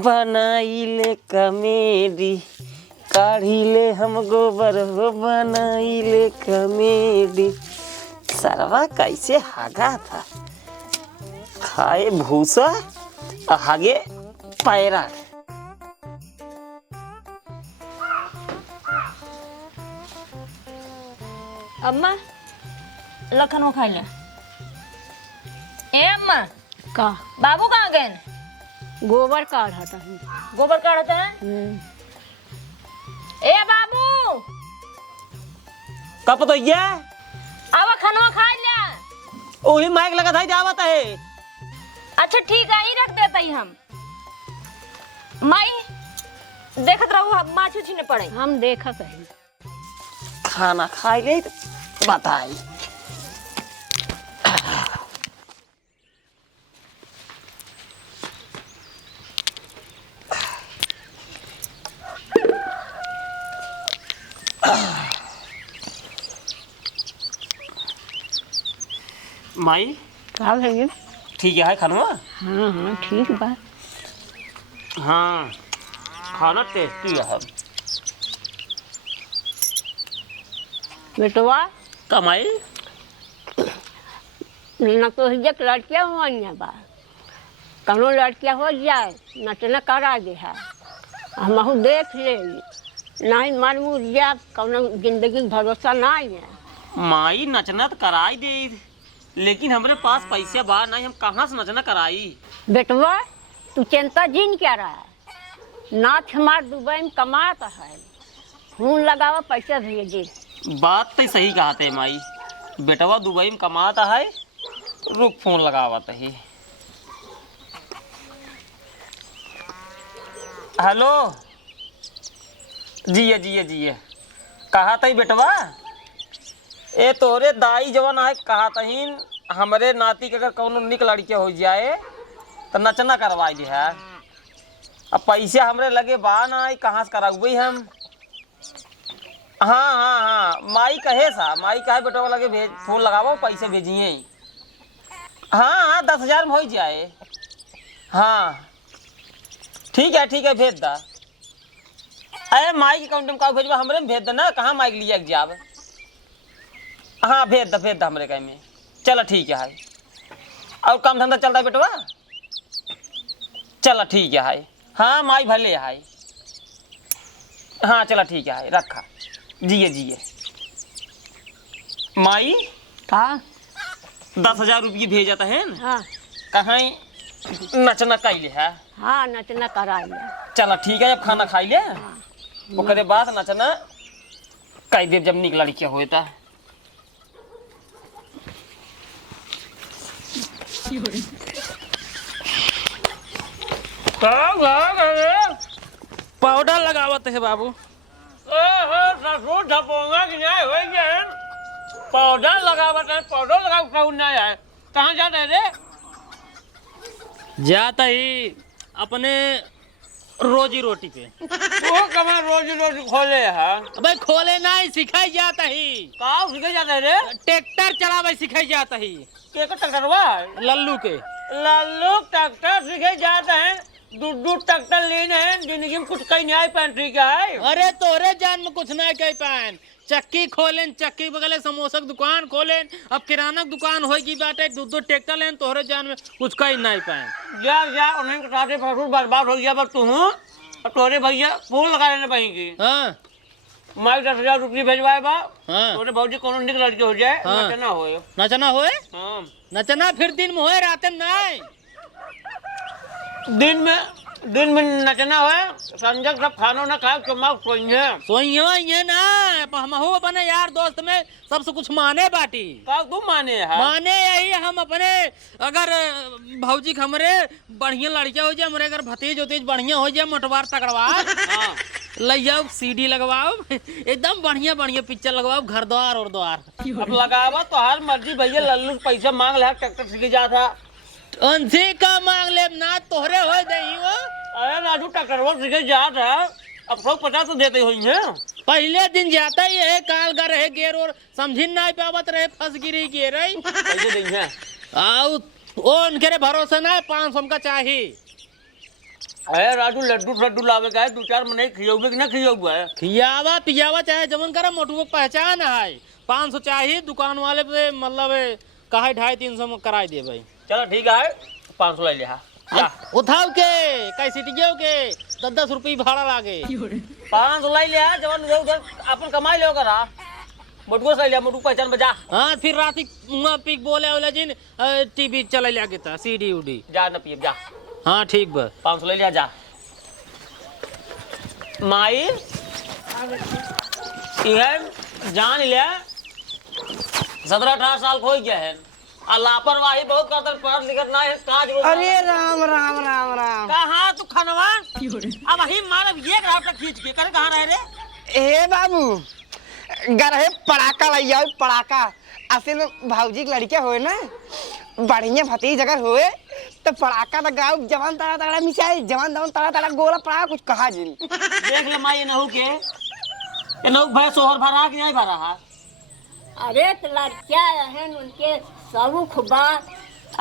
बनाइले कमेडी काढ़ीले हम गोबर हो बनाइले कमेडी। सरवा कैसे हागा था खाए भूसा हागे पैरा। अम्मा लखन वो खा ले। ए अम्मा का बाबू कहाँ गए? गोबर काढ़ता हूँ। गोबर काढ़ता है। ए बाबू कब तो ये आवा खाना खा ले। वही माइक लगा था जावत है। अच्छा ठीक है, ही रख देता ही हम। माई देखत रहू हम माछू छीने पड़े। हम देखा कहीं खाना खाई ले बताई। माई का लगे? ठीक है खाना। हाँ हाँ ठीक बा। हाँ खाना टेस्टी है। बेटवा कमाई न तो हिजक लड़कियाँ हुआ बा कौनो लड़कियाँ हो जाए न तो न करा दे है। हम देख ले नहीं मन मुझ जा कौनो जिंदगी भरोसा नहीं है। माई नचना तो कराई दे लेकिन हमारे पास पैसे बाहर नहीं, हम कहाँ से नचना कराई। बेटवा तू चिंता जिन क्या रहा है? नाच हमार दुबई में कमाता है। फोन लगावा पैसा भेजे। बात तो सही कहा थे माई, बेटवा दुबई में कमाता है। रुक फोन लगावत है। हेलो जिये जिये जिये कहा था बेटवा ए तोरे दाई जवन है कहा तहीन हमरे नाती के अगर कौनो निक लड़के हो जाए तो नचना करवाई दे है। अब पैसे हमरे लगे बा ना कहाँ से कराऊँ हम। हाँ हाँ हाँ माई कहे सा माई कहे बेटा लगे भेज फोन लगाओ पैसे भेजिए। हाँ हाँ 10,000 में हो जाए। हाँ ठीक है भेज दा। अरे माई के अकाउंट में का भेजवा हमरे में भेज देना। कहाँ माई के लिए जाब। हाँ भेज दा हमरे कहीं में। चलो ठीक है हाय। और काम धंधा चलता है बेटवा। चलो ठीक है हाय। हाँ माई भले हाय। हाँ चलो ठीक है हाय रखा। जिये जिये माई का 10,000 रुपये भेजा है ना। हाँ कहाँ नचना कैले है। हाँ नचना करा लिया। चलो ठीक है अब खाना खाई ले ओकरे बाद नचना कई देव जब निक लड़किया होता। पाउडर लगावत है बाबू। पाउडर लगावत है। पाउडर लगावत नहीं है। कहाँ जाता है रे? जाता ही अपने रोजी रोटी पे। वो कमा रोजी रोटी खोले है। अबे खोले नहीं सिखाई जाता ही। कहाँ सिखाई जाता है रे? ट्रैक्टर चलावे सिखाई जाता ही। के ट्रैक्टर हुआ? लल्लू के। लल्लू ट्रैक्टर सिखाई जाता है। दूर ट्रैक्टर लेने हैं जिंदगी में कुछ कहीं नहीं आई पान। ठीक है अरे तोरे जान में कुछ नहीं कही पान। चक्की खोलें चक्की बगले समोसा की दुकान खोलें अब किराना की दुकान होगी बाटे दो ट्रैक्टर लें तोहरे जान में कुछ कहीं नहीं पाए। जा उन्हें सारे फसूल बर्बाद हो गया। बस तू तोरे भैया फूल लगा लेने पाएंगे। हाँ माई 10,000 रुपये भेजवाए बा। हाँ तोरे भौजी कोनो निक लड़के हो जाए। हाँ नचना होए। नचना होए। हाँ नचना फिर दिन में होए रात में नहीं। दिन में नचना है। संजय सब खाना ना खा कमाओ सोइए ना। हम हो अपने यार दोस्त में सबसे कुछ माने बाटी। का तू माने है? माने यही हम अपने अगर भौजी हमरे बढ़िया लड़कियां हो जाए हमारे अगर भतीज उतीज बढ़िया हो जाए मोटवार तकड़वा। हाँ ले जाओ सीडी लगवाओ एकदम बढ़िया बढ़िया पिक्चर लगवाओ घर द्वार और द्वार। अब लगावा तो हर मर्जी भैया लल्लू पैसा मांग ले ट्रैक्टर सीख जा था। उनसे का मांग ले ना तोहरे हो दही वो। अरे राजू ट्रैक्टर वो सीखे जात है। अब 150 तो देते हुई है। पहले दिन जाता ही है काल का रहे गेर और समझिन नहीं पावत रहे फंस गिरी गेर पैसे देंगे। आओ वो उनके भरोसे ना 500 का चाहिए। अरे राजू लड्डू फड्डू लावे का है 2-4 महीने खियोगे कि ना खियोगे है खियावा पियावा चाहे जमन करे मोटू पहचान है 500 चाहिए दुकान वाले पे मतलब कहा 250-300 में कराई दे भाई चलो ठीक है 500 ले लिया उठाओ के कैसे टिकियो के 10-10 रुपये भाड़ा लागे 500 ले लिया जवन उधर अपन कमाई लो करा मोटू से लिया मोटू पहचान बजा हाँ फिर रात मुआ पिक बोले वाला जिन टीवी चले लिया के सीडी उडी जा न पिए जा हाँ ठीक बा 500 ले लिया जा माई जान लिया 17-18 साल हो गया है लापरवाही बहुत करते पढ़ लिखत ना है काज अरे राम राम राम राम कहाँ तू खनवा अब ही मारब ये रात खींच के करे कहाँ रह रे ए बाबू गरहे पड़ाका लइया पड़ाका असल भाऊजी की लड़कियां होए ना बढ़िया भतीज अगर होए तो पड़ाका तो गाँव जवान तारा तारा मिसाई जवान जवान तारा तारा गोला पड़ा कुछ कहा जिन देख ले माई नहु के नहु भाई सोहर भरा कि नहीं भरा है अरे तो लड़कियां हैं उनके शौक बा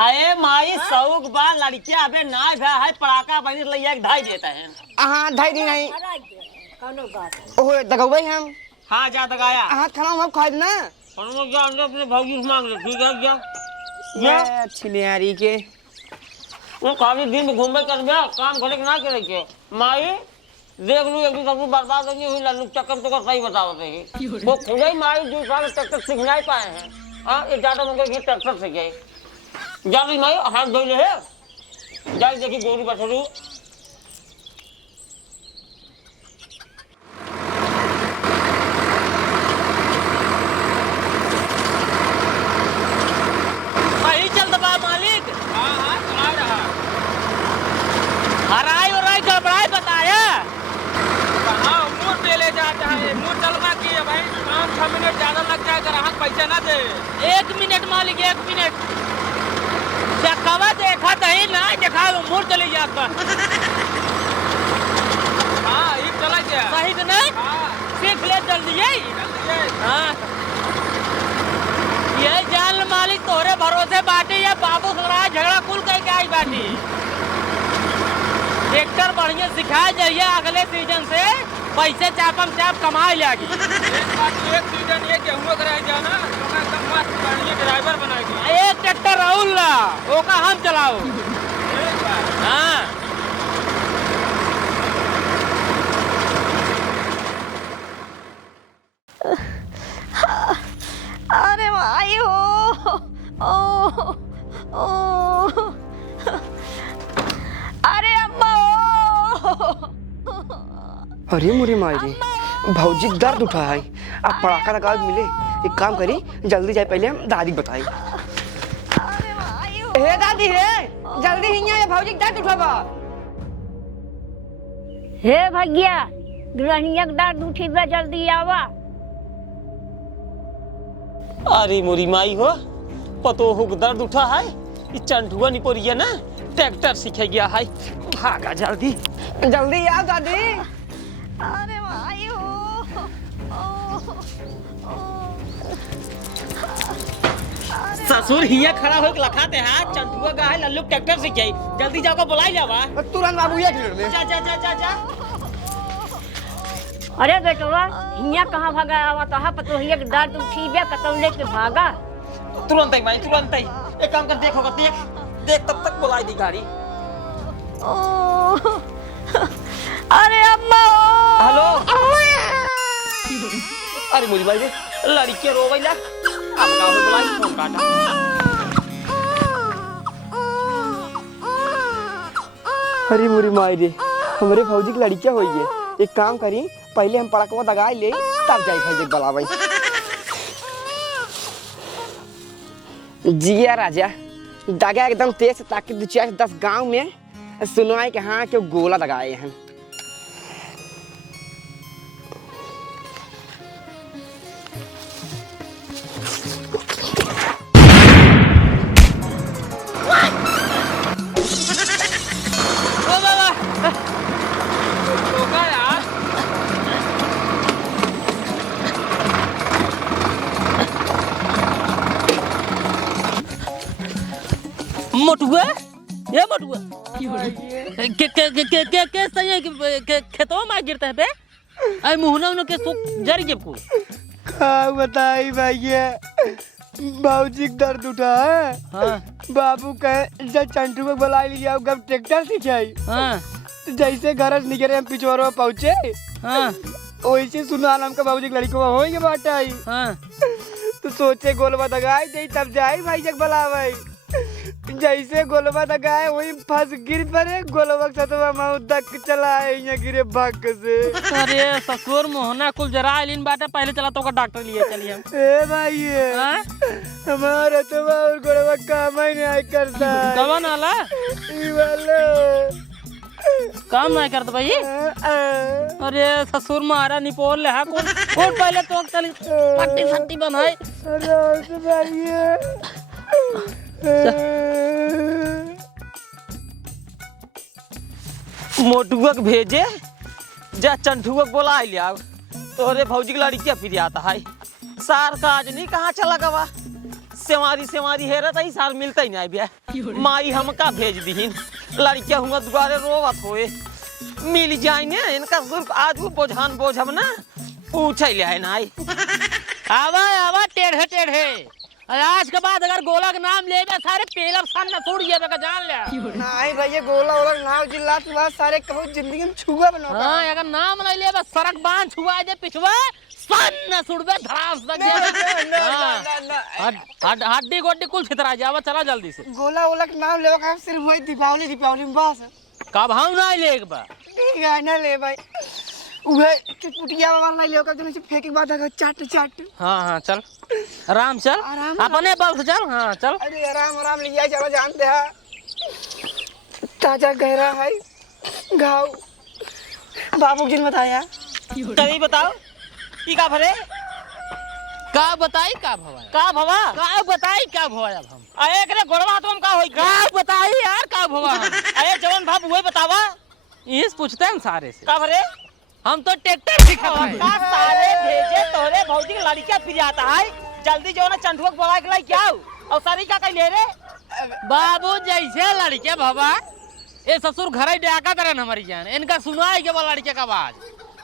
अरे माई शौक बा लड़कियां अबे ना भाई है पड़ाका बनी लइया के ढाई देता है हां ढाई दिन नहीं कौनो बात ओए दगवे हम हां जा दगाया हां खाना हम खाए ना हम लोग जा अंदर अपने भागी से मांग ले ठीक है क्या ये छिनियारी के वो काफी दिन में घूमे कर गया काम करे ना करे के माई देख लू एक सब बर्बाद नहीं हुई लल्लू चक्कर तो का सही बताओ सही वो खुद ही माई जो साल ट्रैक्टर सीख नहीं पाए हैं हां ये ज्यादा मंगे के ट्रैक्टर से गए जा रही माई हाथ धो ले है जा देखी गोरी बछरू हराई और राई गड़बड़ाई बताया कहाँ मुँह पे ले जाता है मुँह चलवा की है भाई 5-6 मिनट ज्यादा लग जाए ग्राहक पैसे ना दे 1 मिनट मालिक 1 मिनट चक्कावा देखा नहीं ना देखा मुँह चले जाता हाँ ये चला गया सही तो नहीं सीख ले जल्दी हाँ ये जान मालिक तोरे भरोसे बाटी या बाबू सराय झगड़ा कुल करके आई बाटी ट्रैक्टर बढ़िया सिखाया जाइए अगले सीजन से पैसे चापम चाप कमाए लागी एक सीजन ये गेहूं कराया जाना तो एकदम मस्त बढ़िया ड्राइवर बनाएगी एक ट्रैक्टर राहुल ला ओका हम चलाओ हाँ अरे भाई हो ओ ओ अरे अम्मा अरे मोरी माई भाऊजी दर्द उठा है अब पड़ाका लगा मिले एक काम करी जल्दी जाए पहले हम दादी बताई हे दादी हे जल्दी हिया भाऊजी दर्द उठा बा हे भैया दुल्हनिया के दर्द उठी बा जल्दी आवा अरे मोरी माई हो पतो हो दर्द उठा है ये चंटुआ निपोरिया ना ट्रैक्टर सीखे गया है भागा जल्दी जल्दी आओ दादी अरे भाई हो ससुर हिया खड़ा होके लखाते हैं चंटुआ का है लल्लू ट्रैक्टर सीख गई जल्दी जाकर बुलाई जावा तुरंत बाबू ये ले जा जा जा जा जा अरे बेटवा हिया कहाँ भागा आवा तो हा पतोहिया के दर्द उठी बे कतौ लेके भागा तुरंत ही माई तुरंत ही एक काम कर देखोगा देख देख तब तक बुलाई दी गाड़ी अरे अम्मा हेलो अरे मुझे भाई लड़की रो गई ला अब का हो बुलाई फोन काटा अरे मोरी माई रे हमारे फौजी की लड़कियां हुई है एक काम करी पहले हम पड़ाका दगा ले तब जाई फौजी गला भाई जिया राजा दगा एकदम तेज ताकि 2-4-10 गांव में सुनवाई के हाँ क्यों गोला लगाए हैं मोटुआ ये मोटुआ के सही के खेतों में गिरता है बे आई मुहना उन के सुख जर के को का बताई भैया बाबूजी दर्द उठा है। हां बाबू कहे जब चंटू को बुला लिया कब ट्रैक्टर सिखाई। हां जैसे घर से निकले हम पिछोरो पहुंचे। हां वैसे सुना नाम का बाबूजी की लड़की को होई के बात आई। हां तो सोचे गोलवा दगाई दे तब जाई भाई जग बुलावे। जैसे गोलवा दगाए वही फंस गिर पड़े गोलवा सतवा माऊ दक चलाए यहाँ गिरे भाग से। अरे ससुर मोहना कुल जरा लिन बाटा पहले चला तो का डॉक्टर लिए चलिए हम ए भाई हां हमारा तो और गोलवा काम ही नहीं करता। कवन आला ई वाला काम नहीं करता भाई। अरे ससुर मारा निपोल ले हा कौन पहले तो चली पट्टी सट्टी बनाए। अरे भाई मोटुआ के भेजे जा चंठुआ के बोला लिया तोरे भौजी की लड़किया फिर आता है सार का आज नहीं कहाँ चला गवा सेवारी हेरत ही सार मिलता ही नहीं भैया माई हमका भेज दीन लड़किया हुआ दुआरे रोवत होए मिल जाए ने इनका आज वो बोझान बोझब ना पूछे ले है ना आवा टेढ़े टेढ़े आज के बाद अगर गोला का नाम लेबे सारे पेलब सन न छोड़ जेबे का जान ले। नहीं भैया गोला ओला नाव जिला के बाद सारे कहो जिंदगी में छुआ बनो। हां अगर नाम नहीं लेबे सड़क बांध छुआ दे पिछवा सन न सुड़बे धरास लग जाए। हड्डी गोड्डी कुल छितरा जावा चला जल्दी से। गोला ओला के नाम लेवा का सिर्फ वही दीपावली में बस कब हम ना लेक बा ठीक है ना ले भाई उहे चुटपुटिया वाला ले का तो फेंक के बाद अगर चाट। हां चल आराम चल अपने बल से चल। हां चल अरे आराम लिया चलो जानते हैं ताजा गहरा है घाव बाबू जी ने बताया। तभी बताओ की का भरे का बताई का भवा का बताई का भवा अब हम अरे एकरे गोरवा तो हम का होई का बताई यार का भवा हम अरे जवन भाब वही बतावा इस पूछते हैं सारे से का भरे हम तो ट्रैक्टर सिखाते हैं। का सारे भेजे तोरे भौजी की लड़किया फिर आता है जल्दी जो ना चंठुआ बोला के लाई क्या और सारी का कह ले रे बाबू जैसे लड़के भवा ये ससुर घर ही डाका तरन हमारी जान इनका सुनाई के वो लड़के का आवाज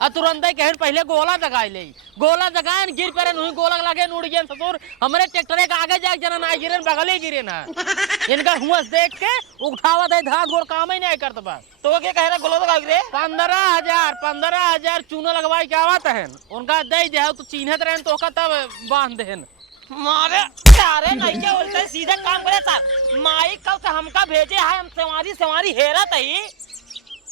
और तुरंत ही कहन पहले गोला दगाई ले गोला दगान गिर पर नहीं गोला लगे उड़ गए ससुर हमारे ट्रैक्टर के आगे जाके जना ना गिरे बगले गिरे ना इनका हुआस देख के उठावा दे धार गोड़ काम ही नहीं करता बस। तो क्या कह रहा गोला दगा रे 15,000 चूना लगवाई के आवत है उनका दे जाओ तो चिन्हत रहे तो का तब बांध देन मारे सारे नहीं के उल्टे सीधे काम करे सर माई कब से हमका भेजे है हम सेवारी हेरत है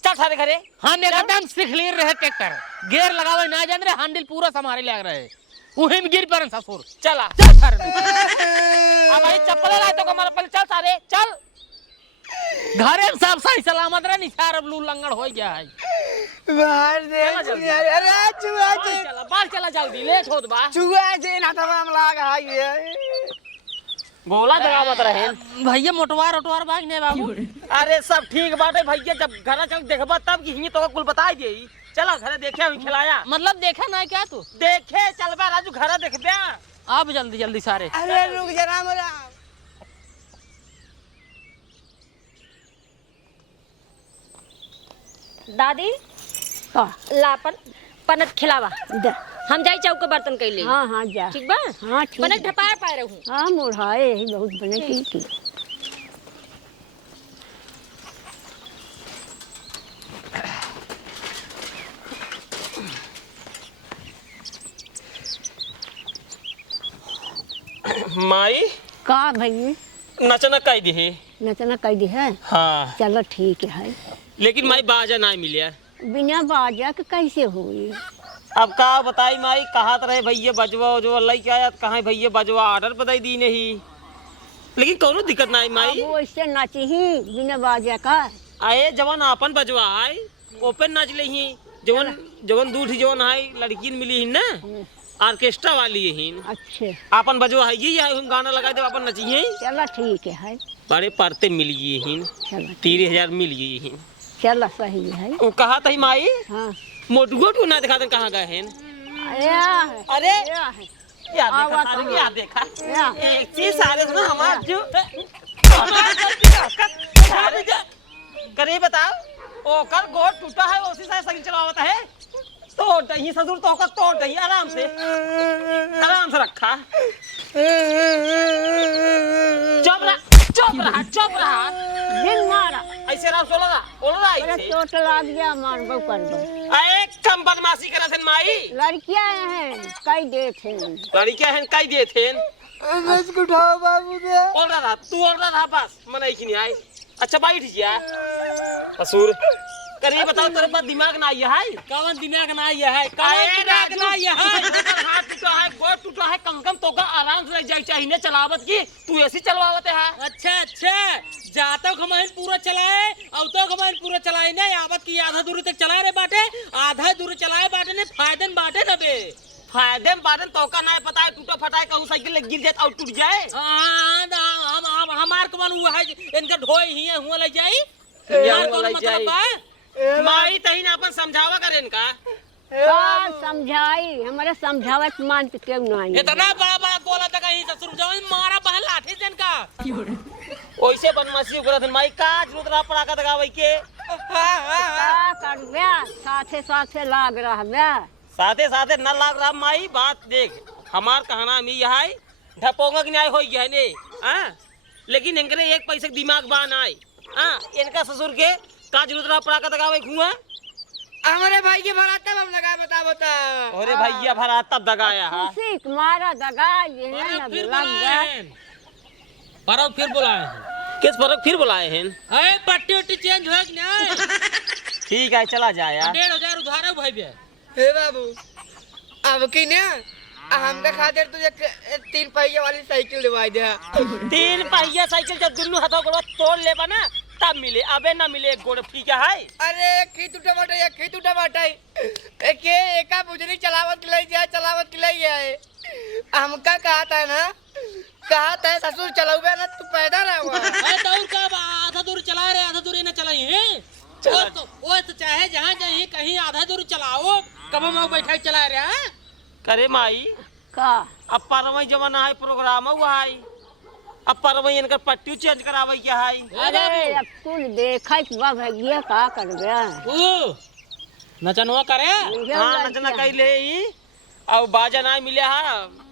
चल सारे घरे हम एकदम सिखलीर रहे ट्रैक्टर गेयर लगावे ना जान रे हैंडल पूरा समारे लग रहे उही में गिर परन ससुर चला चल सर अब भाई चप्पल लाए तो कमर पर चल सारे चल घरे में सब सही सलामत रहे निसार अब लू लंगड़ हो गया है बाहर दे अरे चुआ जे चला बाहर चला जल्दी लेट होत बा चुआ जे ना तब हम लाग है गोला दगावत रहे भैया मोटवार बाग ने बाबू अरे सब ठीक बाटे भैया जब घर चल देखबा तब की हिनी तो कुल बताई देई चला घरे देखे हम खिलाया मतलब देखा ना क्या तू देखे चलबा राजू घर देखबे अब जल्दी सारे अरे रुक जरा मोरा दादी लापन पनत खिलावा हम जाई चौक के बर्तन कैले। हाँ जा ठीक बा हाँ ठीक पनत ढपार पाए रहूं। हाँ मोढ़ाए यही बहुत बने की माई का भई नचना कह दी है नचना कह दी है। हाँ चलो ठीक है लेकिन माई बाजा ना मिलिया बिना बाजा के कैसे हुई। अब का बताई माई कहा रहे भैया बजवा जो अल्लाह क्या आया कहा भैया बजवा ऑर्डर बताई दी नहीं लेकिन कोनो दिक्कत नहीं माई अब वैसे नाची ही बिना बाजा का आए जवन अपन बजवा है ओपन नाच ले ही जवन दूठ जवन है लड़की मिली ही ना ऑर्केस्ट्रा वाली है अच्छे अपन बजवा है ये हम गाना लगा दे अपन नचिए चलो ठीक है बड़े पड़ते मिल गए हैं चलो 30,000 मिल गए हैं चलो सही है। वो कहा था माई हाँ मोटुआ टू ना दिखा कहाँ गए हैं अरे यार देखा एक चीज सारे ना हमारे जो करे बताओ ओकर गोड़ टूटा है उसी से साइकिल चलावत है। तो दही ससुर तो ओकर तो दही आराम से रखा। चुप रहा दिन मारा ऐसे राम बोला अरे ऐसे चोट लाग गया मारबो करबो। एक कम बदमाशी करत हन माई। लड़कियां हैं कई देख हैं लड़कियां हैं कई देत हैं। बिस्कुट उठाओ बाबू दे। बोल रहा था तू बोल रहा था बस मन की नहीं आई। अच्छा बैठ जा ससुर करिए बताओ तेरे पास दिमाग ना आया है। कौन दिमाग ना आया है? कौन दिमाग ना आया है? हाथ टूटा है गोड़ टूटा है कम तो का आराम से जाए चाहिए चलावत की तू ऐसी चलवावत है। अच्छा जाता हमारे पूरा चलाए अब तो हमारे पूरा चलाए ना आवत की आधा दूरी तक चला रहे बाटे आधा दूरी चलाए बाटे ने फायदे में बाटे ना बे फायदे में बाटन तो का नहीं पता है टूटा फटा है कहूं साइकिल गिर जाए और टूट जाए। हम हमार को मालूम है इनका ढोई ही हुआ ले जाई यार कौन मतलब है माई तही ना अपन समझावा करे इनका का समझाई हमारे समझावत मान के क्यों नहीं। इतना बड़ा बोला था कहीं ससुर जाओ मारा बहन लाठी से इनका ओइसे बनमासी करत माई का जरूरत रहा पड़ाका दगावे के का करबे साथे साथे लाग रहबे साथे साथे न लाग रहा माई बात देख हमार कहना में यह है ढपोंगक न्याय हो गया ने हां लेकिन इनके एक पैसे के दिमाग बा ना हां इनका ससुर के का जरूरत रहा पड़ाका दगावे हुआ। हमारे भाई के भरा तब हम लगाए बता। अरे भैया भरा तब दगाया हां सीख मारा दगा ये है ना फिर लग गया। पर फिर बुलाए किस फर्क फिर बुलाए हैं। अरे पट्टी उट्टी चेंज हो कि नहीं? ठीक है चला जाए यार 1500 उधार है भाई बे। हे बाबू अब की ना हमका खातिर तुझे 3 पहिया वाली साइकिल दिलवा दे। 3 पहिया साइकिल जब दुन्नु हाथों को तोड़ लेबा ना तब मिले अबे ना मिले एक गोड़ ठीक है। अरे खी टूटा बाटा के एका बुजरी चलावत ले जाए हमका कहा था ससुर चलाऊबे ना तू पैदा ना हुआ। अरे दौड़ का आधा दूर चला रहे आधा दूर ना चलाई है वो तो चाहे जहाँ जाए कहीं आधा दूर चलाओ कब हम बैठा चला रहे हैं। करे माई का अब परवई जमाना है प्रोग्राम हुआ है अब परवई इनकर पट्टी चेंज करावे क्या है। अरे अब कुल देखत बा भैया का करबे ओ नचनवा करे हाँ नचना कैले ही अब बाजा ना मिले हा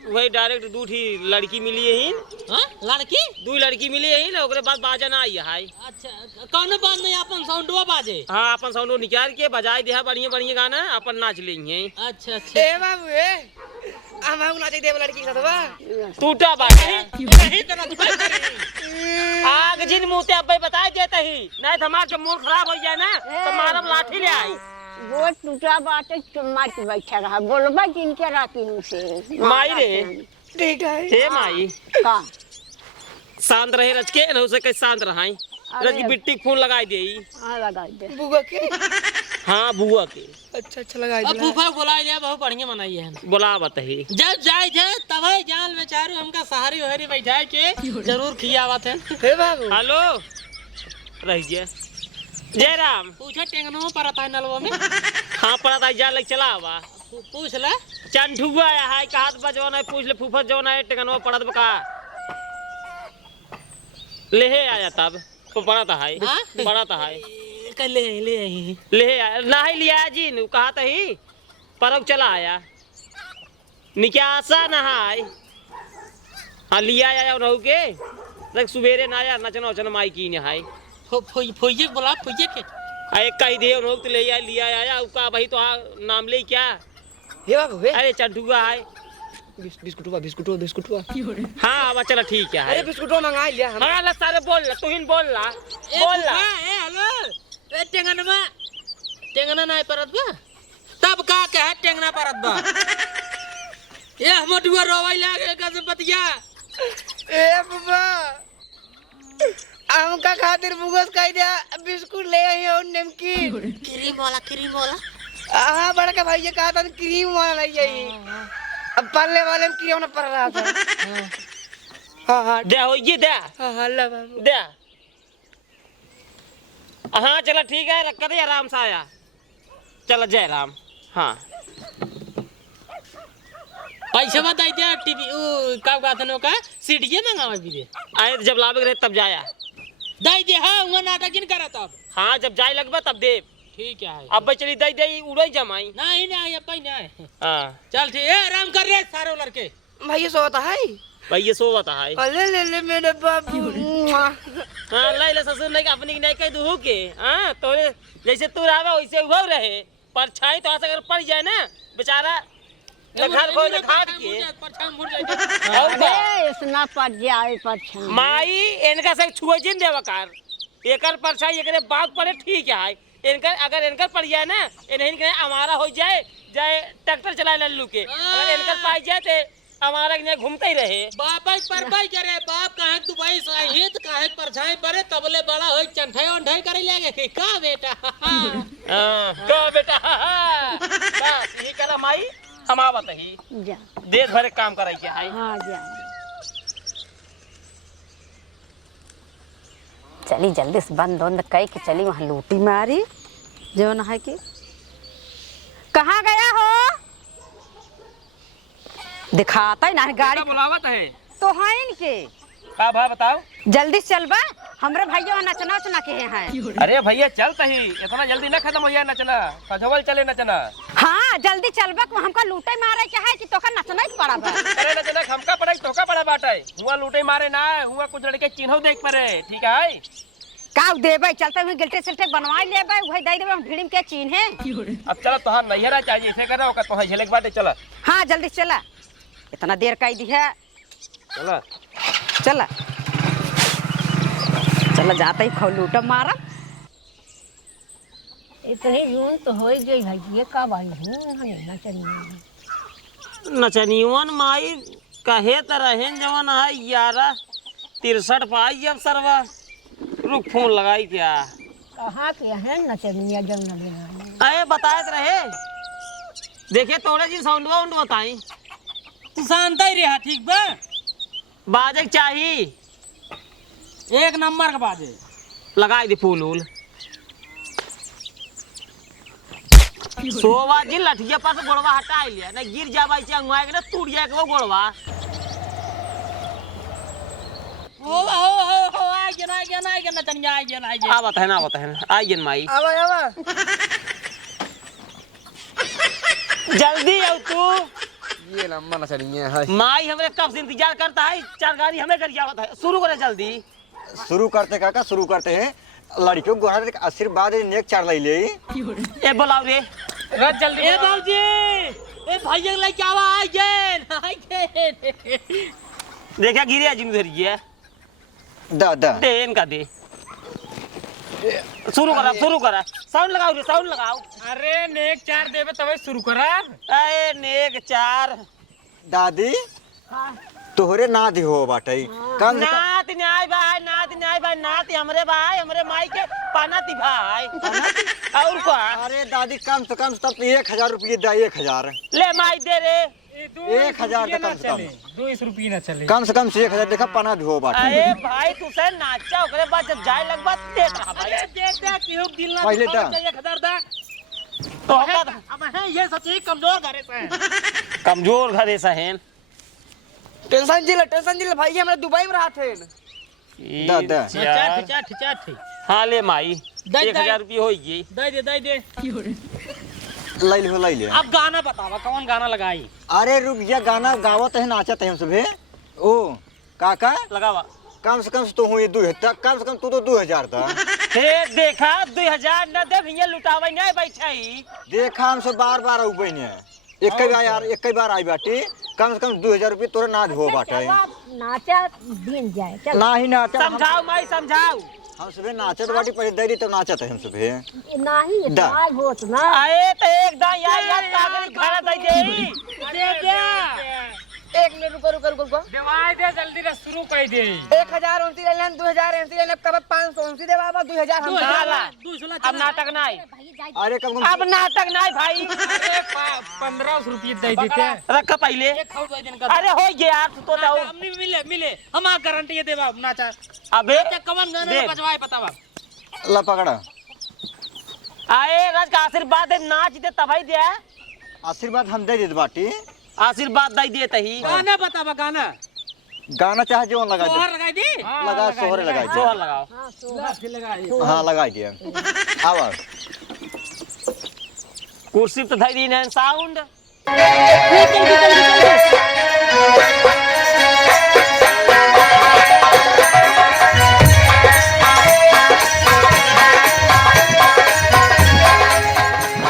वही डायरेक्ट दूठी लड़की मिली है हां लड़की 2 लड़की मिली है ओकरे बाद बाजा ना आई है। अच्छा कौन बात नहीं अपन साउंडवा बाजे हाँ अपन साउंड निकाल के बजाई दे बढ़िया गाना अपन नाच लेंगे। अच्छा अच्छा ए बाबू ए हम नाचे देव लड़की के साथ बा टूटा बाजा नहीं करना तू भाई करे आग जिन मुंहते अब बता देते ही नहीं तो हमार जब मूड खराब हो जाए ना तो मारम लाठी ले आई। वो टूटा बाटे मार के बैठा रहा बोलबा जिनके राती से माई रे ठीक है हे माई का शांत रहे रच के न उसे कैसे शांत रहाई रच की बिट्टी खून लगाई दे हां लगा दे बुआ के हाँ बुआ के अच्छा लगाई अब फूफा बुला लिया बहुत बढ़िया मनाई है बुला बताही जब जाए थे तब जाल में चारू हमका सहारी वहारी बैठाए के जरूर खियावत है। हे बाबू हेलो रहिए जय राम पूछे टेंगनो पर आता है नलवा में हाँ पड़ा जा लग चला हुआ पूछ ले चंठुआ है का हाथ बजवाना है पूछ ले फूफा जवाना है टेंगनो पड़त बका ले आया तब तो पड़ा था है हाँ? पड़ा था है कल ले आई ले आया ना ही लिया जी नु कहा था ही परक चला आया निकासा नहाय हाँ लिया आया नहु के लग सुबेरे ना आया नचना वचन माई की नहाय फुइये बोला फुइये के एक का ही दे नहु ले आया लिया आया उसका भाई तो नाम ले क्या हे बाबू हे अरे चंठुआ है बिस्कुटवा हाँ अब चला ठीक है अरे बिस्कुटवा मंगा लिया हम हाँ ला सारे बोल ला तू ही बोल ला ए हेलो ए टेंगना नहीं परत बा तब का है टेंगना परत बा ये मोटुआ रोवाई लागे का से बतिया ए बाबा हमका खातिर बुगस कह दिया बिस्कुट ले आई और नमकीन क्रीम वाला हाँ बड़का भैया कहा था क्रीम वाला ले आई अब पल्ले वाले में क्रीम ना पड़ रहा था हाँ दे हो ये दे हाँ ला बाबू दे हाँ चला ठीक है रख दे आराम से आया चला जय राम। हाँ पैसा मत आई दे टीवी का गाथनो का सीडीए मंगावा भी दे आए जब लावे रहे तब जाया दाई दे हाँ वहाँ नाटक इन करा तब हाँ जब जाए लगबा तब दे ठीक है अब चली दई दई उड़ई जमाई नहीं नहीं अब नहीं हाँ चल ठीक है आराम कर रहे सारे लड़के भैया सोता है भाई ये सो बता है अरे ले मेरे बाबू हाँ ले ससुर नहीं अपनी नहीं कह दू के हाँ तोरे जैसे तू रहा वैसे वो रहे परछाई तो अगर पड़ जाए ना बेचारा घर को घाट के और क्या? अरे इतना पड़ जाए पर माई इनका सब छुए जिन देवकार एकर परछाई एकरे बाग पड़े ठीक है इनकर अगर इनकर पड़ जाए ना इन्हें कहे हमारा हो जाए जाए ट्रैक्टर चलाए लल्लू के अगर इनकर पाई जाए तो हमारा ने घूमते ही रहे बापा परबाई करे बाप काहे दुबई साहित काहे परछाई परे तबले बड़ा होई चंठाई अंठाई करे लेगे के का बेटा का बेटा बस यही करा माई हम आवत ही जा देश भर के काम कराई के है हाँ जा चली जल्दी से बंद बंद कह के चली वहाँ लूटी मारी जो न है कि कहाँ गया हो दिखाता ही ना है गाड़ी बुलावत है तो है इनके का भाई बताओ जल्दी से चलबा हमरे भैया नचना उचना के हैं अरे भैया चलता ही इतना जल्दी ना खत्म हो जाए नचना सजवल चले नचना हाँ जल्दी चलबा को हमका लूटे मारे के है कि तोका नचना ही पड़ा बा अरे नचना हमका पड़े तोका पड़ा बाटे हुआ लूटे मारे ना हुआ कुछ लड़के चिन्हो देख परे ठीक है का देबे चलते हुए गिल्टे सिल्टे बनवा लेबे वही दे देबे हम भीड़ के चीन है अब चलो तोहार नैहरा चाहिए ऐसे करो का तोहार झलक बाटे चला हाँ जल्दी चला इतना देर कही दी है चला चला चला जाते ही खो लूट मारा इतनी जून तो हो गई भैया कब आई हूँ नचनी नचनियन माई कहे तरह जवन है 11:63 पाई अब सरवा रुक फोन लगाई क्या कहाँ के है नचनिया जंगल अरे बताए रहे देखिए तोड़े जी साउंड वाउंड बताई तू शांत ही रहा ठीक बा बाजे चाहिए एक नंबर के बाजे लगाई दी फूल उल सोवा जी लठिया पास गोड़वा हटा लिया ना गिर जावा चंगवा के ना टूट जाए वो गोड़वा हो आ गया नचनिया आ गया आवत है ना आइए माई आवा जल्दी आओ तू ये लम्बा नचनिया है माई हमरे कब से इंतजार करता है 4 गाड़ी हमें कर जावत है शुरू करे जल्दी शुरू करते काका शुरू करते हैं लड़कियों को आशीर्वाद नेक चार ले ले ए बुलाओ रे रज जल्दी ए बाबूजी ए भैया लेके आवा आ गए देखा गिरे अजीम धरी है दा दा दे इनका दे शुरू करा साउंड लगाओ अरे नेक 4 देबे तबे शुरू करा ए नेक 4 दादी तोहरे नाती हो बाटे कम से कम नात न्याय भाई नात हमरे माई के पानाती भाई और का अरे दादी कम से कम तब 1000 रुपये दा 1000 ले माई दे रे 1000 कम से कम 2 रुपये ना चले कम से कम 1000 देखा पना भी हो बाटे अरे भाई तू से नाचा ओकरे बाद जब जाए लगबा देत रहा भाई दे केहू दिल ना पहले दा 1000 दा तो अब है ये सच्ची कमजोर घरे से है कमजोर घरे सहन टेंशन जिला भाई हमरा दुबई में रहा थे दा दा चाट हाँ ले माई दे 1000 रुपये हो गई दे ले ले अब गाना बतावा कौन गाना लगाई अरे रुक जा गाना गावत है नाचत है हम सभे ओ काका लगावा कम से कम तो हुए 2000 कम से कम तू तो 2000 था हे देखा 2000 न दे भैया लुटावे नहीं बैठाई देखा हम सब बार उबे ने एक बार आई बाटी कम से कम 2000 रुपये तोरा नाच हो बाटे नाचा दिन जाए चल ना ही नाच समझाओ माई समझाओ हम सुबह नाचत बाटी पहले दैरी तो नाचत है हम सुबह नहीं दा। इतना होत ना आए तो एक दा यार कागज घर दे दे अरे दे एक मिनट रुको देवाई दे जल्दी रे शुरू कर दे 1029 ले लेन 2080 ले लेन कब 529 दे बाबा 2000 हम अब नाटक नहीं अरे कम अब नाटक नहीं भाई 15 रुपये दे देते रख पहले अरे हो गया तो दो मिले हम गारंटी दे बाप नाचा अबे कवन गाना दे। बजवाए बतावा ला पकड़ा आए राज का आशीर्वाद नाच दे तभी दे आशीर्वाद हम दे देत बाटी आशीर्वाद दे देते ही गाना बतावा गाना गाना चाहे जो लगा दे सोहर लगाई दी लगा सोहरे लगा दे सोहर लगाओ लगाई हाँ लगा दिया आवाज कुर्सी पे धरी न साउंड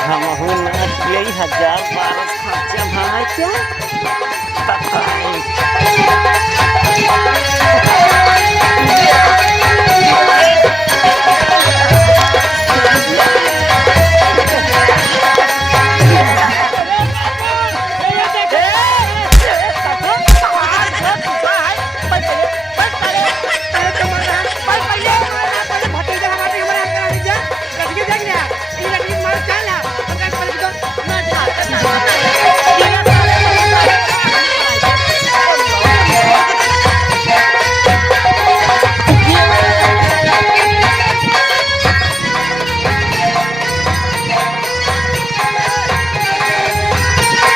हम हूं नाच यही 1012 खर्चा भाई क्या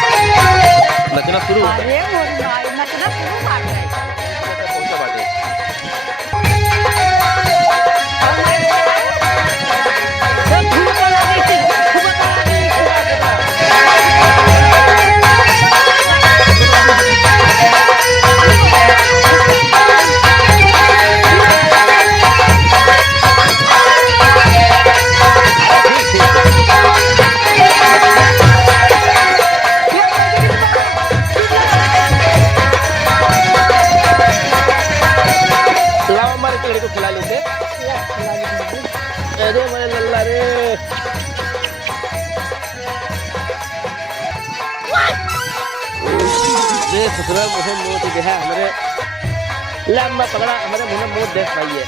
नचना शुरू होता है। अरे मोर माई नचना शुरू कर दे। कौन सा बात है? लाओ हमारे पेड़ को खिला लेते। अरे मेरे लल्ला रे ये ससुरा मुझे मोट ही है हमारे लंबा पकड़ा हमारे मुझे मोट देख पाई है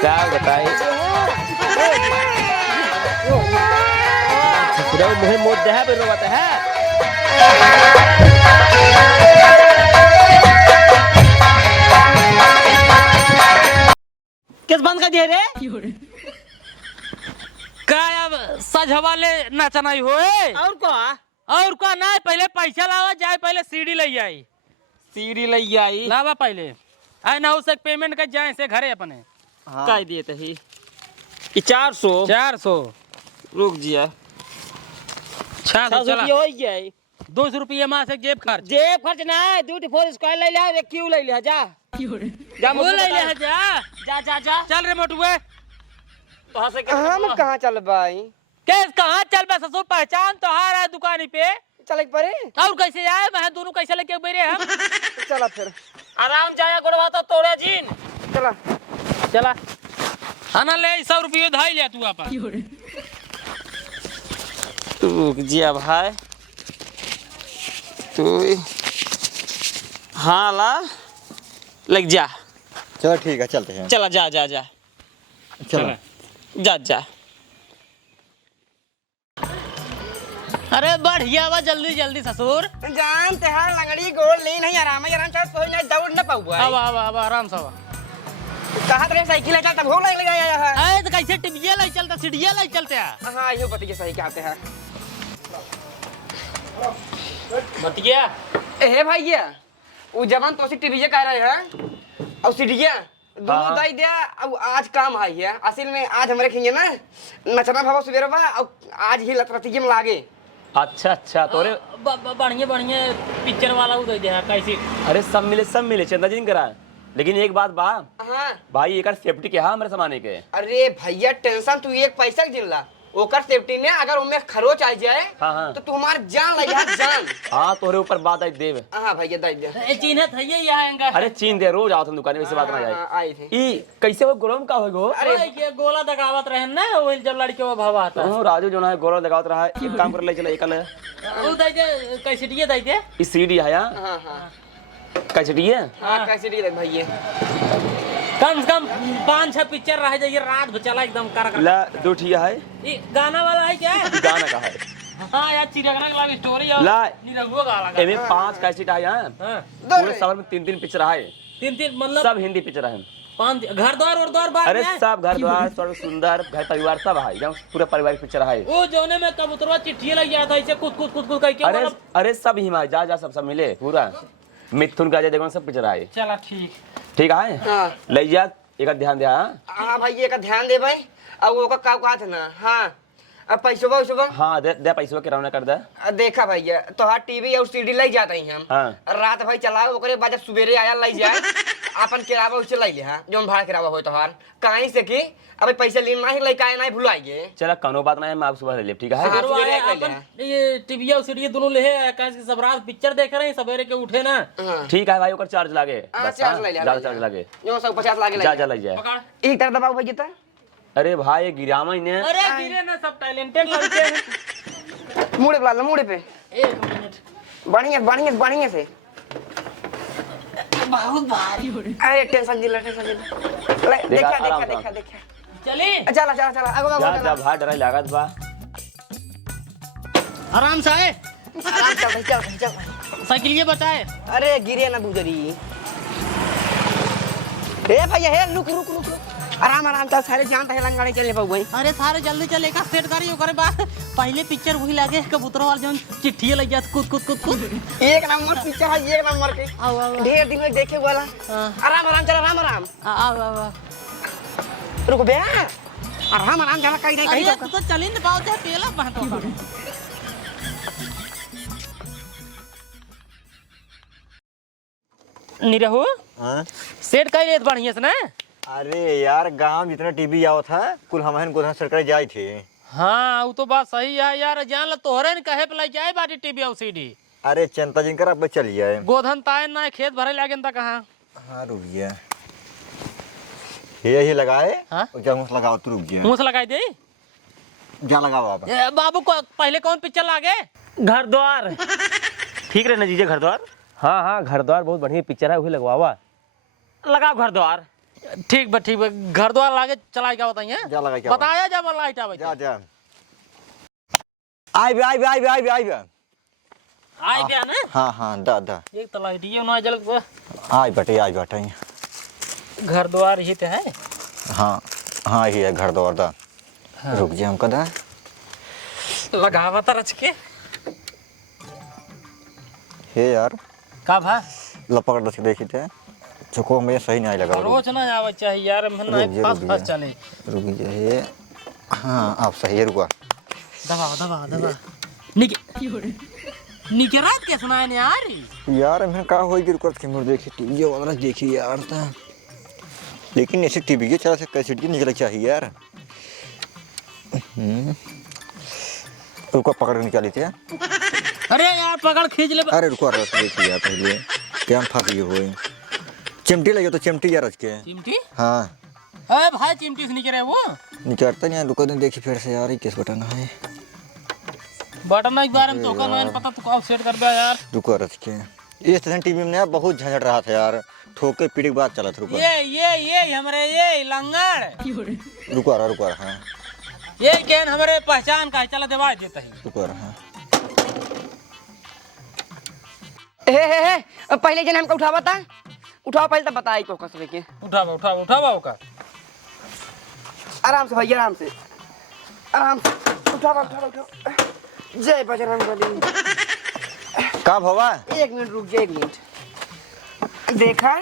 क्या बताए ससुरा मुझे मोट दे है पर रोता है किस बंद कर दिया रे का अब सज हवाले नाचना ही होए और को और का ना पहले पैसा लावा जाए पहले सीडी ले आई सीढ़ी लई आई लावा पहले आए ना उसे पेमेंट कर जाए से घरे अपने काय दिए तही कि 400 400 रुक जिया 600 चला हो गया 200 रुपये माँ से जेब खर्च जेब खर्च ना ड्यूटी फोर स्क्वायर ले ले एक क्यों ले ले जा जा वो ले ले जा जा जा जा चल रे मोटुए वहां से हम कहाँ चल भाई केस कहाँ चल बे ससुर पहचान तो हार है दुकानी पे चल एक परे और कैसे आए मैं दोनों कैसे लेके बेरे हम चला फिर आराम जाया गुड़वा तो तोड़े जीन चला चला खाना ले 100 रुपये धाई ले तू आपा रुक जिया भाई तू हाँ ला लग जा चलो ठीक है चलते हैं। चला जा जा जा चलो जा जा अरे बढ़िया बा जल्दी जल्दी ससुर जान तेहार लंगड़ी गोल नहीं नहीं आराम है आराम चल कोई नहीं दौड़ न पाऊँ अब आराम से कहाँ तेरे साइकिल है चलता भूख लग आया है आए तो कैसे टिबिया ले चलता सीढ़िया ले चलते हैं हाँ यो बतिया सही कहते हैं बतिया ए भैया वो जवान तो टीवी कह रहे हैं और सीढ़िया दोनों दाई दिया अब आज काम आई है असल में आज हमारे खिंगे ना नचना भाव सवेरे बा और आज ही लतरतिये में लागे अच्छा अच्छा तोरे बढ़िया बढ़िया पिक्चर वाला उदय दे कैसे अरे सब मिले चंदा जी करा लेकिन एक बात बा हाँ भाई एक सेफ्टी के हाँ मेरे सामाने के अरे भैया टेंशन तू एक पैसा के जिल्ला ओकर सेफ्टी ने अगर उनमें खरोच आ जाए हाँ। तो तू हमार जान लगा जान हाँ तोरे ऊपर बात आई देव हाँ भैया दाई दे ए चिन्हत है ये आएगा अरे चीन दे रोज आओ तुम दुकान में से बात ना जाए आई थे ई कैसे हो गरम का होगो अरे ये गोला दगावत रहे ना वो जब लड़के वो भाव आता है राजू जो ना है गोरा लगावत रहा है एक काम कर ले चला एकल वो दे दे कैसे दिए दे दे ई सीडी है यार हाँ हाँ कैसे दिए हाँ कैसे दी भैया कम से कम 5-6 पिक्चर रह जाइए रात भर चला एकदम कर ला दो ठिया है ये गाना वाला है क्या गाना का है हाँ यार चिड़ियाघर का स्टोरी है ला निरहुआ का लगा एमे 5 कैसेट है यार हाँ पूरे शहर में 3 पिक्चर है 3 मतलब सब हिंदी पिक्चर है 5 घर द्वार और द्वार बात अरे में सब घर द्वार सब सुंदर घर परिवार सब है एकदम पूरा पारिवारिक पिक्चर है वो जोने में कबूतरवा चिट्ठी लग गया था ऐसे कूद कह के अरे अरे सब हिमा जा जा सब मिले पूरा मिथुन का देखो सब पिक्चर है चला ठीक ठीक है हाँ ले जा एक ध्यान दे हाँ हाँ भैया का ध्यान दे भाई अब वो का काम का था ना हाँ अब पैसों हाँ दे दे पैसों के रवाना कर दे। देखा भैया तोहार टीवी और सीडी लाई जाते हैं हम हाँ। रात भाई चलाओ ओकरे बाद जब सुबेरे आया लाई जाए अपन किरावा उसे लाई ले हां जोन भाड़ा किरावा हो तोहार कहीं से कि अबे पैसे लेना नहीं लइका नहीं भुलाइए। चला कनो बात नहीं, मैं आप सुबह ले ले, ठीक है। हाँ, करवा सुबेरे है, एक ले अपन ये टीवी और सीडी दोनों ले है काहे से सब रात पिक्चर देख रहे हैं सवेरे के उठे ना। ठीक है भाई, ओकर चार्ज लागे हाँ, बस, चार्ज हाँ, ले ले, ज्यादा चार्ज लागे। जो 150 लागे जा जा ले जाए। पकड़। एक तरह दबाओ भैया ता अरे भाई गिरामा इन्हें। अरे गिरे ना, सब टैलेंटेड लड़के हैं। मुड़े पे ला मुड़े पे एक मिनट। बढ़िया से बहुत भारी हो रही। अरे टेंशन जिला देखा चले चला आगो जा जा भाई, डराई लागत बा। आराम से आए, आराम चल। साइकिल ये बचाए। अरे गिरे ना दूजरी हे भैया हे रुक आराम चल सारे जानता है लंगाड़े चले पाऊ भाई। अरे सारे जल्दी चले का सेट करियो करे बा पहले पिक्चर वही लागे कबूतर वाला जोन चिट्ठी लग जात कूद एक नंबर पिक्चर है, एक नंबर के आओ ढेर दिन में देखे वाला। आराम चल आराम आओ रुक बे आराम चला कहीं नहीं अरे तू तो चली न पाओ ते पेला बहतो। निरहु हाँ? सेट कर लेत बढ़िया से ना। अरे यार गांव जितना टीवी आओ था कुल हमहन गोधन सरकार जाए थे। हाँ वो तो बात सही है यार, जान ल तोहरे न कहे पलाई जाए बाटी टीवी और सीडी। अरे चंता जिनकर अब चल जाए। गोधन ताए ना खेत भरे लागे न कहां। हाँ रुक गया, ये लगाए। हाँ? जब लगाओ तो रुक गया। मुंह से लगाई दे। जा लगाओ आप। बाबू को पहले कौन पिक्चर लागे? घर द्वार ठीक रहे ना जीजे, घर द्वार। हाँ घर द्वार बहुत बढ़िया पिक्चर है, वही लगवावा। लगाओ घर द्वार। ठीक बा घर द्वार लागे चला क्या बताइए। जा लगा क्या बताया जब लाइट आवे। जा आई बे आई गया ना। हाँ दा एक तो लाइट ये ना जल आई बटे घर द्वार ही ते है। हाँ ही है घर द्वार दा। रुक जा हमका दा लगावा त रच के हे यार का भा लपक दस देखी थे चुको में सही नहीं लगा। रोज ना आवे चाहिए यार, मन नहीं फास्ट चले। रुक जा हे। हाँ आप सही है, रुका दबा निके रात के सुनाए ने यार मैं का होई कि रुकत के मोर देखी टीवी वाला देखी यार ता, लेकिन ऐसे टीवी के चला से कैसेट की निकल चाहिए यार। रुको पकड़ के निकाली थी। अरे यार पकड़ खींच ले। अरे रुको रस देखिए यार पहले क्या फंस गई हुई। चिमटी लगे तो चिमटी यार के। चिमटी? हाँ अरे भाई चिमटी से निकले वो निकलता नहीं। रुको देखी फिर से यार, किस बटन है बटन एक बार में तो का नहीं पता, तो कब सेट कर बे यार। रुको रस के इस तरह टीवी में ना बहुत झंझट रहा था यार, ठोके पीढ़ी के बाद चला था। रुको ये हमारे ये लंगड़ रुको हाँ ये केन हमारे पहचान का चला देवा देता है। रुको हाँ हे पहले जन हमको उठाओ पहले तो बताई को कसबे के। उठावा का आराम से भैया आराम से उठाओ जय बजरंग बली। का भवा 1 मिनट रुक जा 1 मिनट। देखा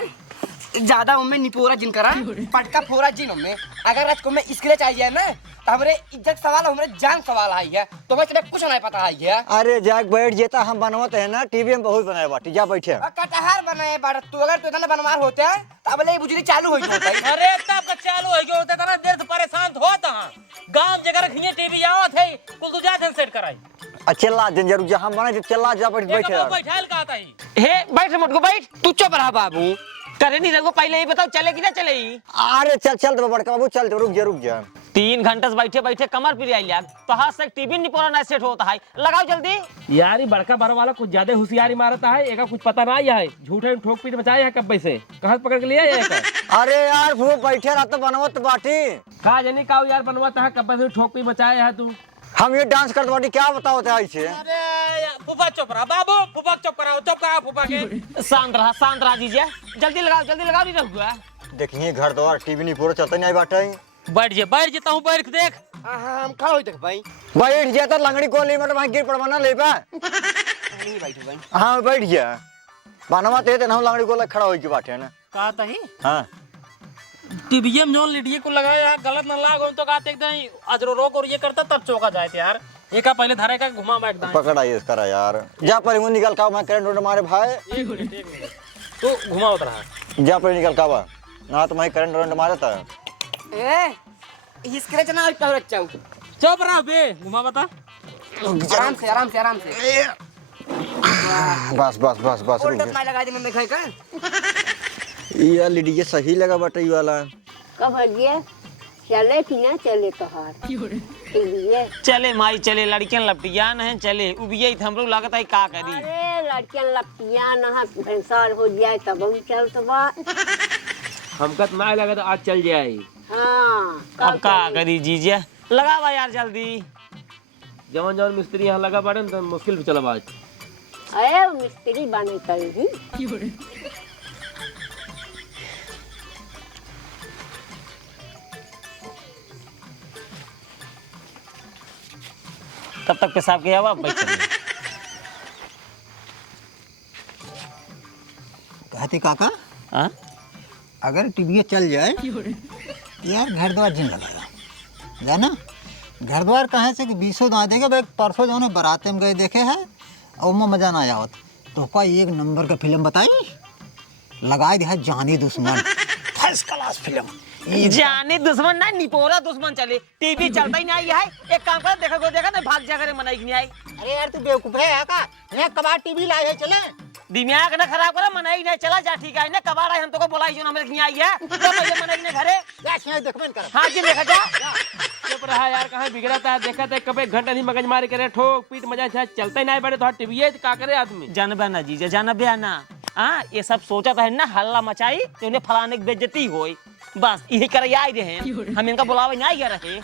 ज्यादा उनमें निपोरा जिन करा पटका फोरा जिन उनमें अगर आज को में स्क्रैच आ जाए ना तो हमरे इज्जत सवाल हमरे जान सवाल आई है, तो मैं कुछ नहीं पता आई है। अरे जाग बैठ जेता हम बनवत है ना टीवी में बहुत बनाए बाटी। जा बैठे कटहर बनाए बाड़ तू अगर तू इतना बनवार होते है तब ले बुझली चालू हो जाता है। अरे तब का चालू हो गया होता तना देर से परेशान होता हां। गांव जगह खिए टीवी आवत है कुल तू जा सेट कराई। चला दिन जरूर जा हम बना चला जा बैठ बैठे यार। बैठाल का आता ही हे बैठ मत को बैठ तू चुप रहा बाबू। करे नहीं रहो, पहले ही बताओ चले कि ना चले। अरे चल तो बड़का बाबू चल रुक जा 3 घंटे से बैठे कमर पिर आई यार, तो हाथ से टीवी नहीं पूरा सेट होता है। लगाओ जल्दी यार ये बड़का बर वाला कुछ ज्यादा होशियारी मारता है, एका कुछ पता नहीं है। झूठे में ठोक पीट मचाए है कब से कहां पकड़ के लिया है। अरे यार वो बैठे रहा तो बनवत बाटी का जानी का यार बनवाता है कब से ठोक पीट मचाए है तू। हम ये डांस करते बाटी क्या बताओ थे ऐसे। अरे फूफा चुप रहा बाबू, फूफा चुप कराओ फूफा के। शांत रहा दीजिए, जल्दी लगाओ नहीं रहुआ। देखिए घर द्वार टीवी नहीं पूरा चलता नहीं बाटे। बैठ जाता हूँ बैठ देख। हम खड़ा हो देख भाई बैठ जाता लंगड़ी को ले मतलब वहां गिर पड़वाना ले बा। नहीं बैठो भाई। हाँ बैठ गया बनवा ते हम लंगड़ी को खड़ा हो के बाटे ना कहा था ही। हाँ टीवीए में जो लीडिये को लगाया है गलत ना लागो तो कहते एकदम अजरो रोक और ये करता तब चौका जाए थे यार। एक पहले धारे का घुमा बैठ दाएं। पकड़ आई इसका यार, जा पर वो निकल का मैं करंट उड़ मारे भाई। एक मिनट तो घुमा उतरा है। जा पर निकल का ना तो मैं करंट उड़ मारे था। ए इसके जना और रखा हूं। चुप रहा बे, घुमा बता। आराम से आराम से आराम से। बस बस बस बस रुक उल्टा लगा दे मैं देखाई का। ये लीडिये सही लगा बटा ये वाला। कब ये चले कि ना चले तोहार ये चले माई चले, लड़कियां लपटिया न चले उबिये हमरो लागत है का करी। अरे लड़कियां लपटिया ना भैंसार हो जाए तब हम चल तो बा। हमका तो ना लगा तो आज चल जाए। हाँ अब का करी जीजा, लगावा यार जल्दी। जवन जवन मिस्त्री यहाँ लगा पड़े तो मुश्किल भी चला बात। अरे मिस्त्री बने करेगी। तब तक पेशाब किया हुआ बैठ चलिए। कहते काका हाँ? अगर टीवी चल जाए यार घर द्वार जिन लगाया जाना। घर द्वार कहे से कि 20 दाँ देखे भाई। परसों जो बारात में गए देखे है और में मजा ना आवत तो का एक नंबर का फिल्म बताई लगाए दिया जानी दुश्मन। First class film. जाने दुश्मन ना निपोरा दुश्मन चले, टीवी चलता ही नहीं है। एक काम कर देखा ना भाग जा करे मनाई नहीं आई। अरे यार तू बेवकूफ है का ने कबाड़ टीवी लाए है चले दिमाग ना खराब करा, मनाई नहीं चला जा ठीक है। ने कबाड़ है हम तो को बोला जो हमें नहीं आई है तो मैं मनाई ने घरे क्या देखबे कर। हां जी देखा जा। चुप रहा यार, कहाँ बिगड़ता है। देखा था कभी घंटा नहीं मगज मारी करे ठोक पीट मजा चलता ही नहीं बैठे तो टीवी का करे आदमी। जानबे ना जीजा, जानबे ना। हाँ ये सब सोचा था ना हल्ला मचाई तो उन्हें फलाने की बेइज्जती होई, बस यही करे आई रहे। हम इनका बुलावे नहीं गए रहे।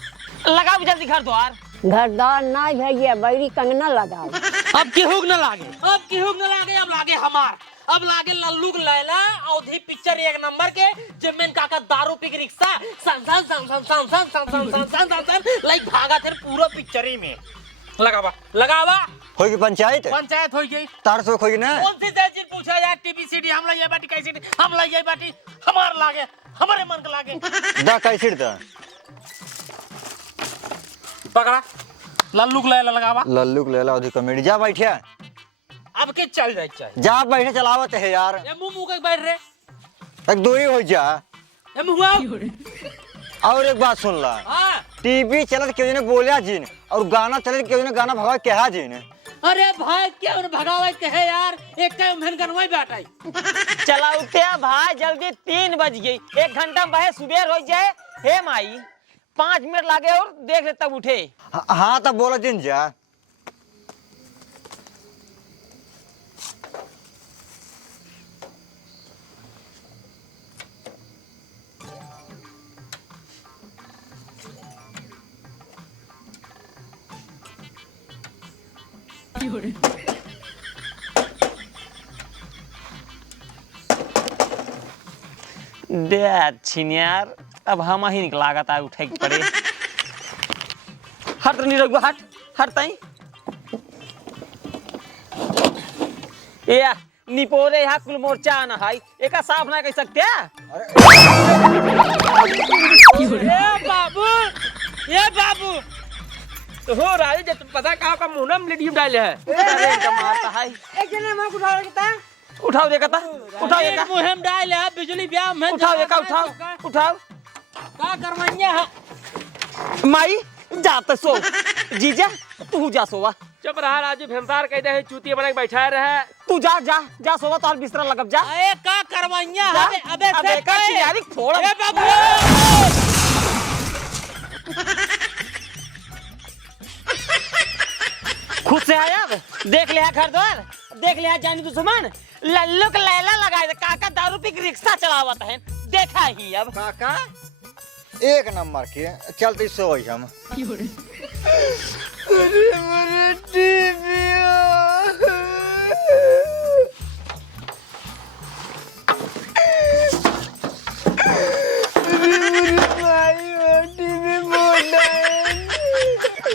लगाओ जल्दी घर द्वार। घरदार ना भैया बैरी कंगना लगाओ। अब केहू न लागे, अब केहू न लागे, अब लागे हमार। अब लागे लल्लू लैला औधी पिक्चर एक नंबर के जमीन काका दारू पी के रिक्शा सन सन सन सन सन सन सन सन सन सन सन सन लाइक भागा थे पूरा पिक्चर ही में। लगावा लगावा होगी पंचायत, पंचायत हो गई। तार सो होगी ना। कौन सी चीज पूछा यार। टीवी सीडी हम लाइए बाटी कैसी हम लाइए बाटी हमार लागे, हमारे मन का लागे। दा कैसे था पकड़ा लल्लू लैला लगावा। लल्लू लेला उधर कॉमेडी। जा बैठिया अब के चल जाए चाहे जा बैठे चलावत है यार। ये मुंह मुंह के बैठ रहे एक दो ही हो जा। ये मुंह और एक बात सुन ला, हां टीवी चलत क्यों ने बोलिया जिन और गाना चलत क्यों ने गाना भगा कहा जिन। अरे भाई क्या उन भगावे कहे यार। एक टाइम मेहन गनवाई बैठाई चला उठे भाई जल्दी 3 बज गई। 1 घंटा बहे सुबह हो जाए। हे माई 5 मिनट लागे और देख ले तब उठे। हाँ तब बोला जिन जा। दे अच्छी यार, अब हम ही लागत है उठे के पड़े। हट नहीं रघु, हट हट ताई। या निपोरे यहाँ कुल मोर्चा आना है एक साफ ना कह सकते। बाबू ये बाबू तो हो रहा है जब पता कहाँ का मुनम लीडियम डाले है। अरे कमाता है। एक जने मां उठा रखता उठाओ देखा था, उठाओ देखा, मुहिम डाले है बिजली ब्याह में। उठाओ देखा, उठाओ उठाओ। का करवाइया है माई जाते सो जीजा तू जा सोवा। चुप रहा राजू भंसार कहते हैं चूतिया बना के बैठा रहे। तू जा जा जा सोवा तो बिस्तरा लगब जा। अरे का करवाइया है। अबे अबे का चियारी छोड़। ए बाबू खुद से आया देख लिया घर द्वार, देख लिया जानी दुश्मन। लल्लू का लैला लगाए काका दारू पी के रिक्शा चलावत है देखा ही। अब काका एक नंबर के चलते सो हम।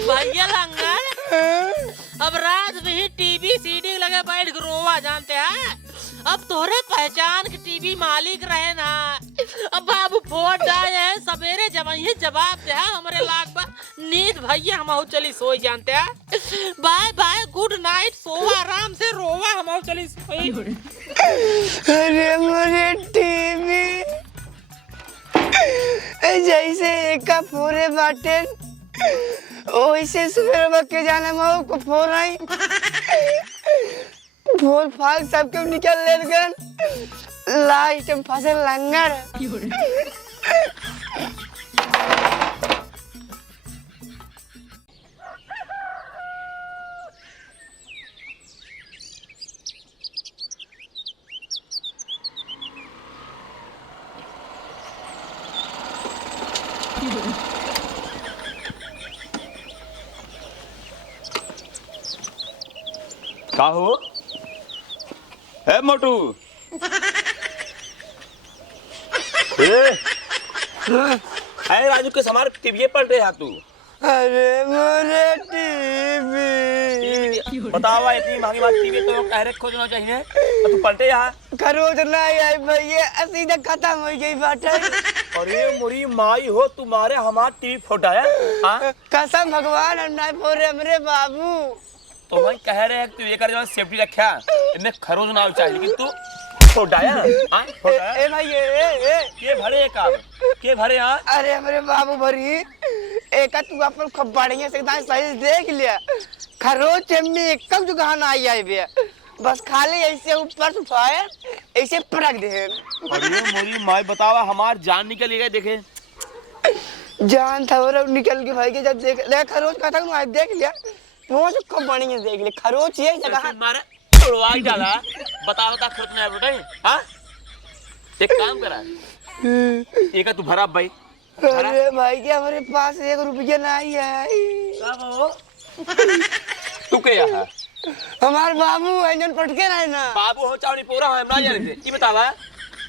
भैया लंगर अब रात भी टीवी सीडी लगे बैठ के रोवा जानते हैं। अब तोरे पहचान के टीवी मालिक रहे ना अब बाबू फोन आए हैं सवेरे जब ये जवाब दे हमारे लाग बा नींद भैया हम चली सोई जानते हैं बाय बाय गुड नाइट सोवा आराम से रोवा हम चली सोई। अरे मेरे टीवी जैसे एक पूरे बाटे वैसे सुबह के जाना मऊ को फोन आई फोन फाल सबके निकल ले गन लास्ट में फंसे लंगर। का हो ए मोटू अरे राजू के समार टीवी पढ़ रहे तू। अरे मोरे टीवी बतावा इतनी महंगी बात टीवी तो कह रहे खोजना चाहिए और तू पलटे यहाँ खरोच नहीं आई भैया सीधा खत्म हो गई बात। अरे मोरी माई हो तुम्हारे हमार टीवी फोटा है कसम भगवान हम नहीं फोड़ रहे मेरे बाबू। तो भाई कह रहे हैं तू ये कर जो सेफ्टी रखा इतने खरोच ना चाहिए लेकिन तू फोटाया ए भाई के भरे काम के भरे हां। अरे हमारे बाबू भरी एक तू अपन खूब बढ़िया से सही देख लिया खरोच में एक कम जगह ना आई बे बस खाली ऐसे ऊपर से उठाए ऐसे पटक दे। अरे मोरी माई बतावा हमार जान निकल गई देखे जान था और निकल के भाई के जब देख खरोच का था ना देख लिया वो जो खूब बढ़िया देख ले खरोच ये जगह मारे तोड़वाई डाला बता खरोच नहीं बेटे हां एक काम करा एक तू भरा भाई। अरे भाई क्या हमारे पास 1 रुपया नहीं है। कब हो तू के यहाँ हमारे बाबू इंजन पटके नहीं ना बाबू हो चावनी पूरा है हमरा जाने दे की बतावा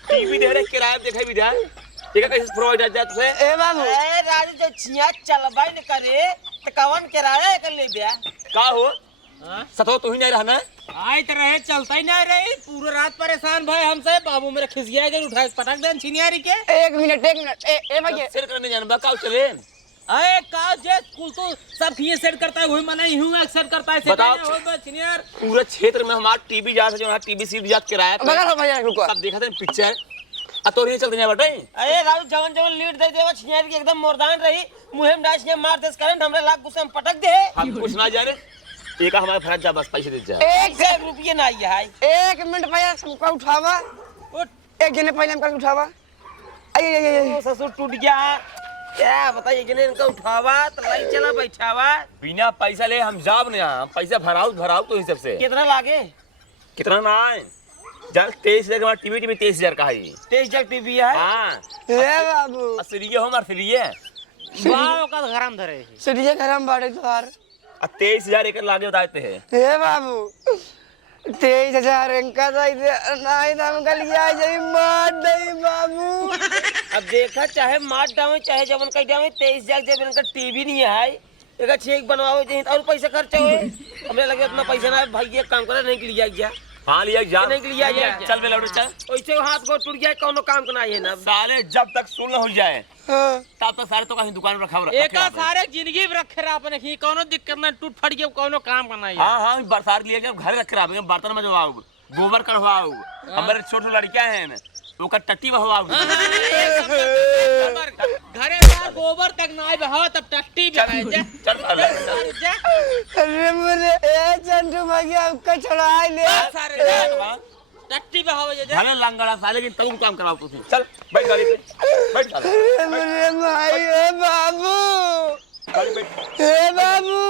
टीवी दे रे किराया देखे भी जा एक कैसे प्रोवाइड आ जात से ए बाबू ए राजू जो छिया चलबाई न करे त कवन किराया कर ले बिया का हो सतो तू ही नहीं रहना आए तो रहे चलता ही नहीं रही पूरी रात परेशान भाई हमसे बाबू मेरे खिसिया के उठा पटक देन छिनियारी के। 1 मिनट ए भाई सिर करने जान बा का चले अरे का जे कुल तो सब ये सेट करता है वही मना ही हूं सेट करता है बताओ हो बस छिनियार पूरे क्षेत्र में हमारा टीवी जा से जो टीवी सीट जात किराया बगल भैया रुको सब देखा थे पिक्चर आ तो नहीं चलते नहीं बेटे। अरे राजू जवन जवन लीड दे देवा छिनियारी की एकदम मोरदान रही मुहिम डाश के मार देस करंट हमरे लाख गुस्से में पटक दे हम कुछ ना जाने एक हमारा फर्ज जा बस पैसे दे जा 1 रुपया ना आई है 1 मिनट भैया सबका उठावा एक जने पहले हम कर उठावा ओ ससुर टूट गया क्या बताइए कि इनका उठावा तो लाई चला बैठावा बिना पैसा ले हम जाब नहीं हम पैसा भराऊ तो हिसाब से कितना लागे कितना ना है जान 23,000 का टीवी 23,000 का है 23 टीवी है हां ए बाबू असली हो मार फिलिए वाह का गरम धरे सीढ़िया गरम बाड़े तोहार 23,000 एक लागे बताते हैं ए बाबू 23,000 इनका नहीं दाम का लिया जाई मार दई बाबू। अब देखा चाहे मार डावे चाहे जवन कह डावे 23,000 जब इनका टीवी नहीं है एक चेक बनवाओ चाहिए और पैसा खर्चा होए हमने लगे उतना पैसा ना भाई एक काम करे नहीं लिया गया हां लिया जा नहीं लिया गया चल बे लौट चल ओइसे हाथ को टूट गया कोनो काम को नहीं है ना साले जब तक सुन हो जाए तब तक सारे तो कहीं दुकान पर रखा एक सारे जिंदगी में रखे रहा अपने की कोनो दिक्कत ना टूट फट गया कोनो काम करना है। हां बरसात लिए जब घर रख रहा बर्तन में जवाओ गोबर करवाओ हमारे छोटे लड़कियां हैं ओकर टट्टी बहवाओ घरे बाहर गोबर तक ना बहाव तब टट्टी बहाए चल अरे मेरे ए चंटू भैया आपका छोड़ा ले सारे टट्टी बहाव जे भले लंगड़ा साले की तब काम कराओ तुझे चल बैठ गाड़ी पे बैठ चल अरे मेरे भाई ए बाबू गाड़ी बैठ ए बाबू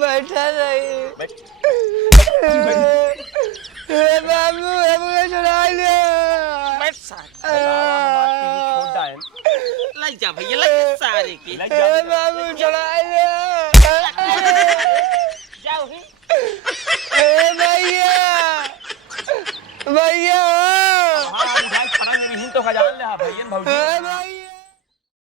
बैठा नहीं बैठ ए बाबू हमको छोड़ा ले बैठ सारे लाई जा भैया लाई सारे की ए बाबू छोड़ा ले जाओ ही ए भैया भैया हां भाई पड़ा नहीं तो खजान ले भैया भौजी ए भैया